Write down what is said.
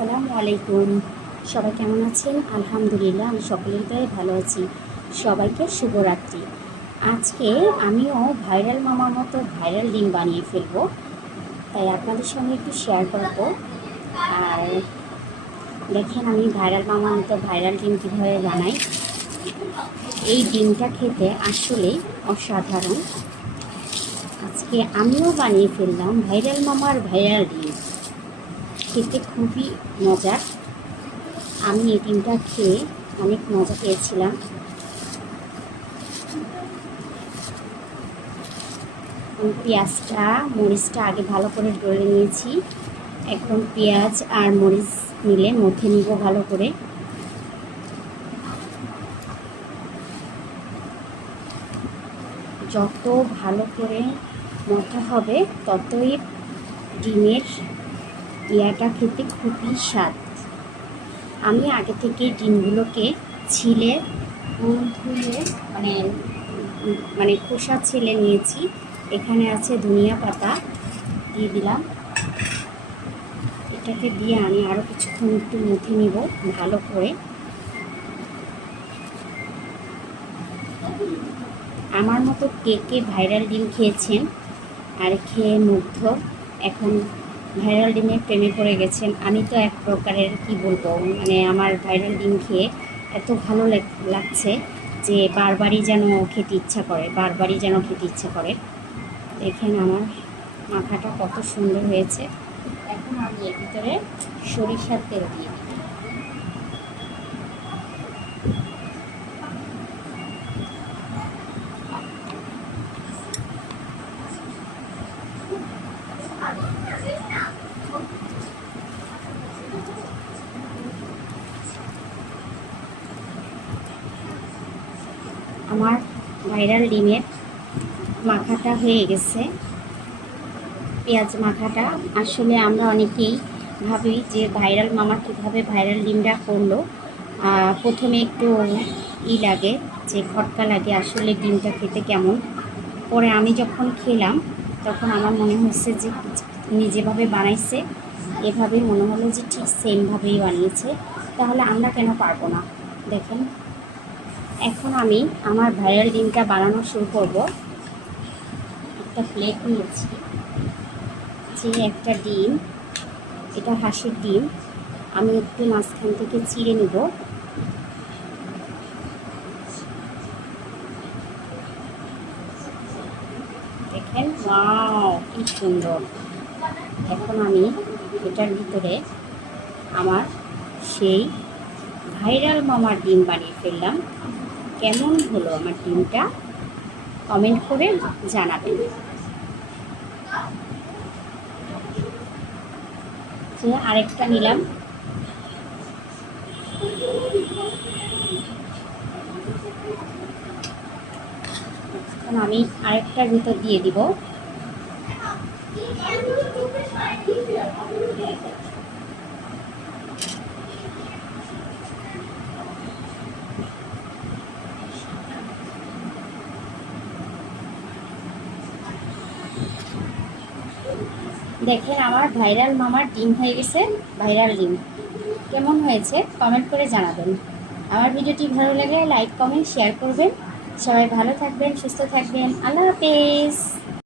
আসসালামু আলাইকুম। সবাই কেমন আছেন? আলহামদুলিল্লাহ, আমি সকলের দয়ে ভালো আছি। সবাইকে শুভরাত্রি। আজকে আমিও ভাইরাল মামার মতো ভাইরাল ডিম বানিয়ে ফেলবো, তাই আপনাদের সঙ্গে একটু শেয়ার করবো। আর দেখেন আমি ভাইরাল মামার মতো ভাইরাল ডিম কীভাবে বানাই। এই ডিমটা খেতে আসলেই অসাধারণ। আজকে আমিও বানিয়ে ফেললাম ভাইরাল মামার ভাইরাল ডিম। খেতে খুবই মজার। আমি এই ডিমটা খেয়ে অনেক মজা পেয়েছিলাম। পেঁয়াজটা মরিচটা আগে ভালো করে ডলে নিয়েছি। এখন পেঁয়াজ আর মরিচ মিলে মধ্যে নিব ভালো করে। যত ভালো করে মথা হবে ততই ডিমের ইয়াটা খেতে খুবই স্বাদ। আমি আগে থেকে ডিমগুলোকে ছিলে ধুয়ে মানে খোসা ছিলে নিয়েছি। এখানে আছে ধনিয়া পাতা দিয়ে দিলাম। এটাকে দিয়ে আমি আরও কিছুক্ষণ একটু মুথে নিব ভালো করে। আমার মতো কে কে ভাইরাল ডিম খেয়েছেন আর খেয়ে মুগ্ধ, এখন ভাইরাল ডিমের প্রেমে পড়ে গেছেন। আমি তো এক প্রকারের কি বলবো, আমার ভাইরাল ডিম খেয়ে এত ভালো লাগছে যে বারবারই যেন খেতে ইচ্ছা করে। দেখেন আমার মাখাটা কত সুন্দর হয়েছে। এখন আমি এর ভিতরে সরিষার তেল দিয়ে দিই। আমার ভাইরাল ডিমের মাখাটা হয়ে গেছে। পেঁয়াজ মাখাটা আসলে আমরা অনেকেই ভাবি যে ভাইরাল মামা কীভাবে ভাইরাল ডিমটা করলো। প্রথমে একটু লাগে, যে খটকা লাগে আসলে ডিমটা খেতে কেমন। পরে আমি যখন খেলাম তখন আমার মনে হচ্ছে যে উনি যেভাবে বানাইছে এভাবেই মনে হলো যে ঠিক সেমভাবেই বানিয়েছে, তাহলে আমরা কেন পারবো না। দেখেন এখন আমি আমার ভাইরাল ডিমটা বানানো শুরু করব। একটা প্লেট নিয়েছি, যে একটা ডিম, এটা হাঁসের ডিম, আমি একটু মাঝখান থেকে চিড়ে নিব। দেখেন ওয়াও কি সুন্দর। এখন আমি এটার ভিতরে আমার সেই ভাইরাল মামার ডিম বানিয়ে ফেললাম। কেমন হলো আমার ডিমটা কমেন্ট করে জানাবেন। আরেকটা নিলাম। এখন আমি আরেকটার ভিতর দিয়ে দিব। দেখেন আমার ভাইরাল মামার ডিম হয়ে গেছে। ভাইরাল ডিম কেমন হয়েছে কমেন্ট করে জানাবেন। আমার ভিডিওটি ভালো লাগলে লাইক কমেন্ট শেয়ার করবেন। সবাই ভালো থাকবেন, সুস্থ থাকবেন। আল্লাহ হাফেজ।